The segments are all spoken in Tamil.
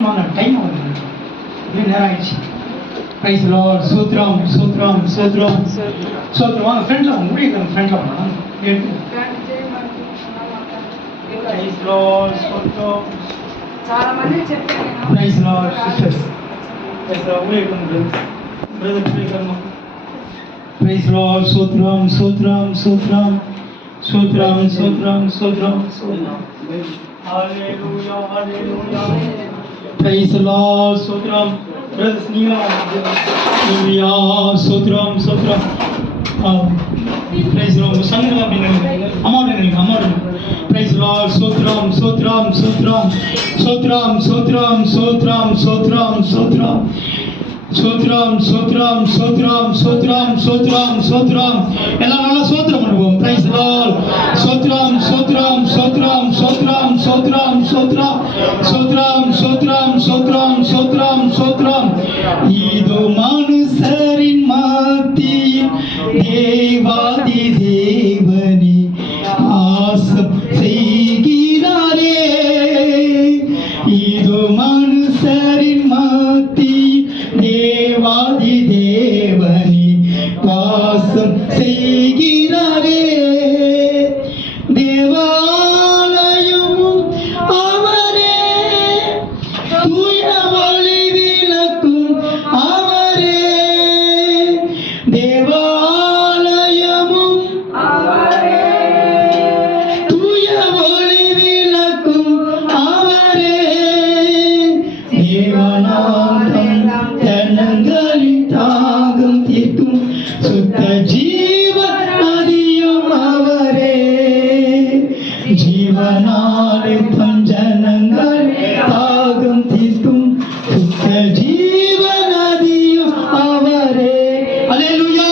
டைம் ஆகுது, நேரம் ஆயிடுச்சு. Praise Lord. சூத்ரம் சூத்ரம் சூத்ரம் சூத்ரம். வாங்க ஃப்ரெண்ட்ல வாங்க, முடியுது ஃப்ரெண்ட்ல வாங்க. Praise Lord. சூத்ரம். చాలా మంది చెప్పారు. Praise Lord sisters. Praise Lord. ఊరేగండి బ్రదర్, ఊరేగండి. Praise Lord. సూత్రం సూత్రం సూత్రం సూత్రం సూత్రం సూత్రం సూత్రం. Hallelujah hallelujah. Praise Lord. సూత్రం బ్రదర్స్. హల్లెలూయా. సూత్రం సూత్రం. Praise Lord. సంగమ బిన్నె అమౌంట్. Praise Lord. సూత్రం సూత్రం సూత్రం సూత్రం సూత్రం సూత్రం సూత్రం సూత్రం சூத்ரம் சூத்ரம் சூத்ரம் சூத்ரம் சூத்ரம் சூத்ரம். எல்லாம் நல்லா சூத்ரம் பண்ணுவோம். Praise Lord. சூத்ரம் சூத்ரம் சூத்ரம் சூத்ரம் சூத்ரம் சூத்ரம் சூத்ரம் சூத்ரம் சூத்ரம் சூத்ரம் சூத்ரம். இது மனுஷரின் மத்தியில் தேவாதி தேவனே ஆசம் செய்கிறாரே. இது மனுஷரின் மத்தியில் தேவாதி தேவனே வாசம் செய்கிறாரே. தேவாலயமும் அவரே, தூய ஒளி விளக்கும் அவரே. தேவாலயமும் அவரே, தூய ஒளி விளக்கும் அவரே. தேவனாம் ஜனங்களின் தாகம் தீர்க்கும் சுத்த ஜீவ நதியும் அவரே. ஜீவனாலே தம் ஜனங்களின் தாகம் தீர்க்கும் சுத்த ஜீவ நதியும் அவரே. அல்லேலூயா.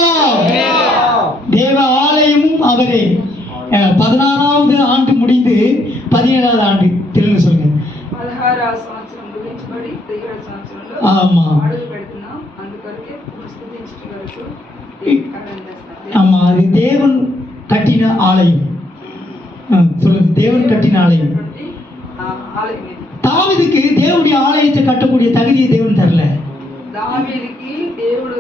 தேவ ஆலயமும் அவரே. 16வது ஆண்டு முடிந்து 17வது ஆண்டு திரும்ப சொல்லுங்க. 16వ సంవత్సరం ముగించబడి 17వ సంవత్సరంలో ஆமா అడుగు పెడుతున్నాం. అందుకొరకే స్తుతించుటకు కారణం చేస్తాం. ஆமா, அது தேவன் கட்டின ஆலயம். சொல்லுங்க, தேவன் கட்டின ஆலயம். ఆలయం ఇది. தாவீதுக்கு தேவனுடைய ஆலயத்தை கட்டக்கூடிய தகுதியை தேவன் தரல. దావీదుకి దేవుడు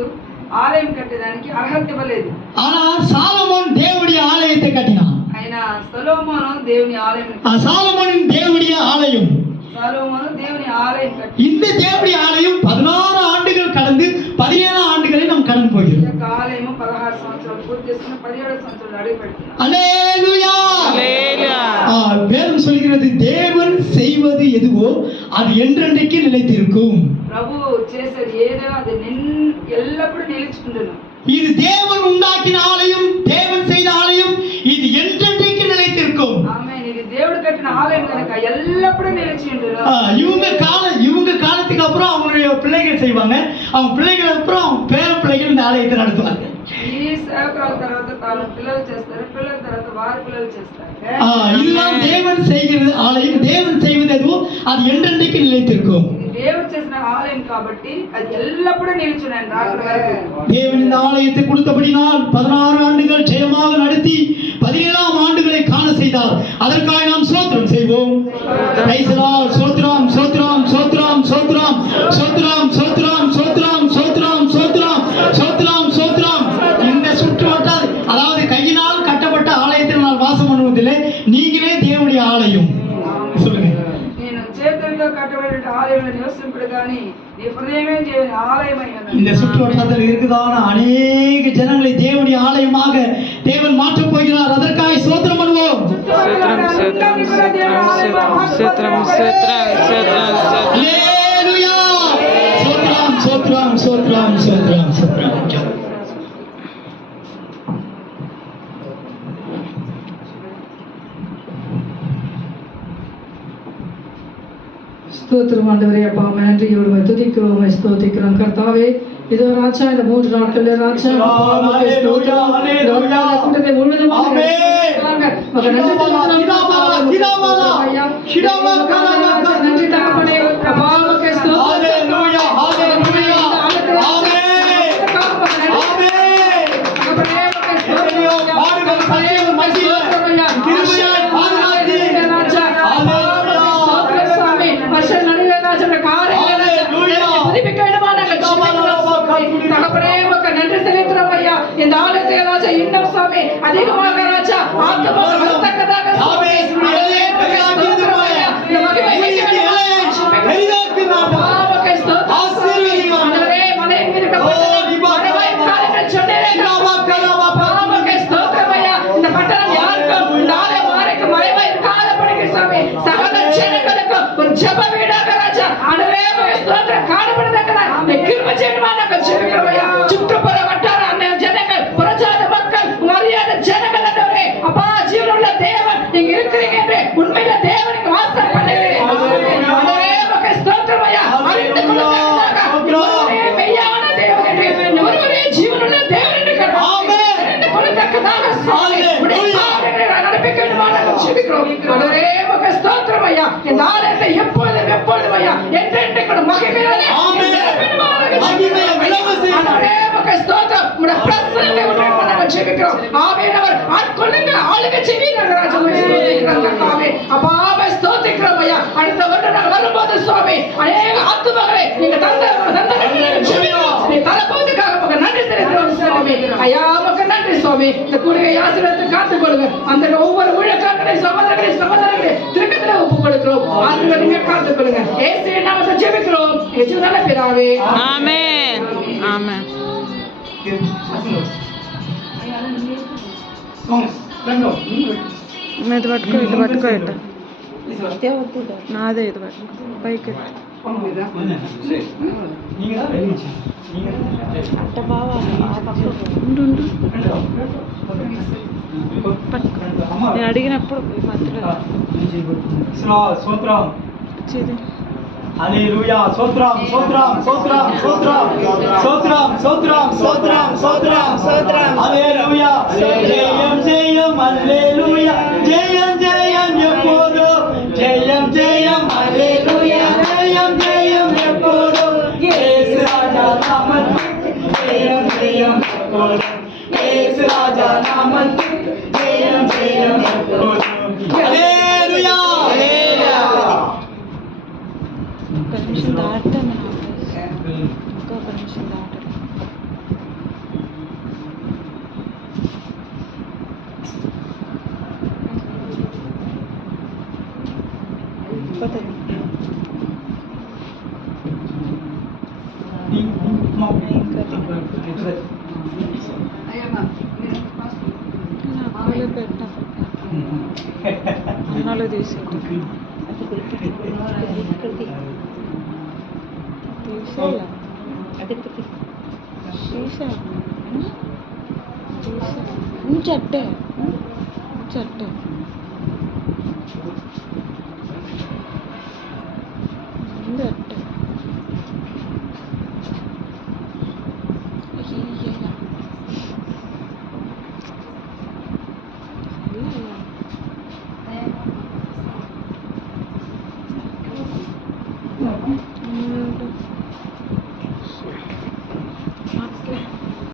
ఆలయం కట్టడానికి అర్హత ఇవ్వలేదు. ஆனா சாலமோன் தேவனுடைய ஆலயத்தை கட்டினான். ఆయన సొలొమోను దేవుని ఆలయం சாலமோனின் தேவனுடைய ஆலயம். సొలొమోను దేవుని ఆలయం కట్టి இந்த தேவனுடைய ஆலயம் 16 ஆண்டுகள் கடந்து 17 ஆண்டுகளை நாம் கடந்து போகிறோம். ఈ ఆలయం 16 సంవత్సరాలు పూర్తి చేసుకుని 17వ సంవత్సరంలో అడుగు పెడుతున్నాం. அல்லேலூயா. வேதம் சொல்கிறது, தேவன் செய்வது எதுவோ அது என்றென்றைக்கு நிலைத்திருக்கும். ప్రభు చేసేది ఏదో అది ఎల్లప్పుడూ నిలిచికుండును. இது தேவன் உண்டாக்கின ஆலயம், தேவன் செய்த ஆலயம், இது என்றென்றைக்கு நிலைத்திருக்கும். ఆమేన్. ఇది దేవుడు కట్టిన ఆలయం కనుక ఎల్లప్పుడూ నిలిచి ఉండును. இவங்க காலத்துக்கு அப்புறம் அவங்களுடைய பிள்ளைகள் செய்வாங்க. அவங்க பிள்ளைகள் அப்புறம் அவங்க பேர பிள்ளைகள் இந்த ஆலயத்தை நடத்துவாங்க. ఈ సేవకుల తర్వాత తాను పిల్లలు చేస్తారు, పిల్లల తర్వాత వారి పిల్లలు చేస్తారు. இதுதான் தேவன் செய்கிறது ஆலயம். தேவன் செய்வது எதுவோ அது என்றென்றைக்கு நிலைத்திருக்கும். ఇది దేవుడు చేసిన ఆలయం కాబట్టి అది ఎల్లప్పుడూ నిలిచున్నాను రాత్రి వరకు. தேவன் இந்த ஆலயத்தை கொடுத்தபடினால் 16 ஆண்டுகள் ஜெயமாக நடத்தி 17ஆம் ஆண்டுகளை காண செய்தார். அதற்காக நாம் ஸ்தோத்திரம் செய்வோம். Praise Lord. ஸ்தோத்திரம் ஸ்தோத்திரம் ஸ்தோத்திரம் ஸ்தோத்திரம் ஸ்தோத்திரம் ஸ்தோத்திரம் ஸ்தோத்திரம் ஸ்தோத்திரம் ஸ்தோத்திரம் ஸ்தோத்திரம் ஸ்தோத்திரம். இந்த சுற்றுவட்டார, அதாவது கையினால் கட்டப்பட்ட ஆலயத்தில் நான் வாசம் பண்ணுவதில்லை, நீங்களே தேவனுடைய ஆலயம். சொல்லுங்க. నేను చేతులతో కట్టబడిన ఆలయంలో నివసింపుడు కానీ నీ హృదయమే దేవుని ఆలయమై ఉన్నది. இந்த சுற்றுவட்டாரத்தில் இருக்குதான அநேக ஜனங்களை தேவனுடைய ஆலயமாக தேவன் மாற்றப் போகிறார். அதற்காக ஸ்தோத்திரம் பண்ணுவோம். அல்லேலூயா. ஸ்தோத்திரம் ஸ்தோத்திரம் ஸ்தோத்திரம் ஸ்தோத்திரம் ஸ்தோத்திரம். ஸ்தோத்திரம் ஆண்டவரே. அப்பா நன்றியோடு துதிக்கிறோம், ஸ்தோத்திக்கிறோம் கர்த்தாவே. இதோ ராஜா, இந்த 3 நாட்கள்ல ராஜா கூட்டத்தை முழுவதுமாக நன்றி தகப்பனே. அப்பாவுக்கு ஸ்தோத்திரம். ராஜாவுடைய காரியங்களை Hallelujah. புதுப்பிக்க வேண்டுமா நாங்கள் ஜெபிக்கிறோம். தகப்பனே உமக்கு நன்றி செலுத்துறோம் ஐயா. இந்த ஆலயத்தை ராஜா இன்னும் சாமி அதிகமாக ராஜா ஆத்துமாக வரத்தக்கதாக இந்த பட்டணம் யாருக்கும் இந்த ஆலயம் யாருக்கும் மறைவா இருக்காதபடிக்கு சாமி சகல ஜனங்களுக்கு ஒரு ஜெப வீடாக ராஜா ஆண்டவரே ஸ்தோத்திரம் காணப்படுதக்கதாய் கிருபை செய்யுமா நாங்கள் ஜெபிக்கிறோம் ஐயா. சுற்றுப்புற வட்டார ஜனங்கள் புறஜாத மக்கள் மரியாதை ஜனங்கள் ஆண்டவரே அப்பா ஜீவனுள்ள தேவன் நீங்க இருக்கிறீங்க என்று உண்மையில தேவன் நீங்க வாசம் பண்ணுகிறீங்க ஆண்டவரே உமக்கு ஸ்தோத்திரம் ஐயா. அறிந்து கொள்ளத்தக்கதாக மெய்யான தேவன் என்று ஒருவரே ஜீவனுள்ள தேவன் என்று அறிந்து கொள்ளத்தக்கதாக நடப்பிக்க வேண்டுமா நாங்கள் ஜெபிக்கிறோம் ஆண்டவரே உமக்கு ஸ்தோத்திரம் ஐயா. இந்த ஆலயத்தை எப்பொழுதும் எப்பொழுதும் ஐயா என்றென்று கூட மகிமையினாலே ஆண்டவரே உமக்கு ஸ்தோத்திரம். உம்முடைய பிரசன்னத்தை உண்டாக்க நாங்கள் ஜெபிக்கிறோம் ஆவியானவர் ஆட்கொள்ளுங்க ஆளுகை செய்வீர்கள் ராஜா. ஸ்தோத்திரிக்கிறோம் அப்பா ஸ்தோத்திரிக்கிறோம் ஐயா. அடுத்த வருடம் நாங்கள் வரும்போது சுவாமி அநேக ஆத்துமகளை நீங்க நீ தரப்போதுக்காக உமக்கு நன்றி தெரிவிக்கிறோம் சுவாமி ஐயா. உமக்கு நன்றி சுவாமி. இந்த கூடிய ஆசீர்வாதத்தை காத்துக் கொள்ளுங்க. அந்த ஒவ்வொரு ஊழியக்காரர்களை சகோதரர்களை திருக்கத்துல ஒப்பு கொடுக்கிறோம். ஆசீர்வாதத்தை காத்துக் கொள்ளுங்க. இயேசுவின் நாமத்தில் ஜெபிக்கிறோம் நல்ல பிதாவே. ஆமென் ஆமென். ఇది పట్టుకో ఇటు నాదే ఇది పట్టుకో పైకి అట్ట బావా ఉండు పట్టుకో నేను అడిగినప్పుడు మధ్యలో వచ్చేది Hallelujah. Sotram, sotram, sotram, sotram. Sotram, sotram, sotram, sotram, sotram. Hallelujah. Jayam, jayam, hallelujah. Jayam, jayam, yappodu. Jayam, jayam, hallelujah. Jayam, jayam, yappodu. Yesu Raja namathil. Jayam, jayam, yappodu. Yesu Raja namathil. Jayam, jayam, yappodu. Hallelujah. ఒక నిమిషం దాటుతాను ఇంకా ఒక నిమిషం దాటాలి. అన్నాలో తీసేట చట్టే చట్టే అట్టే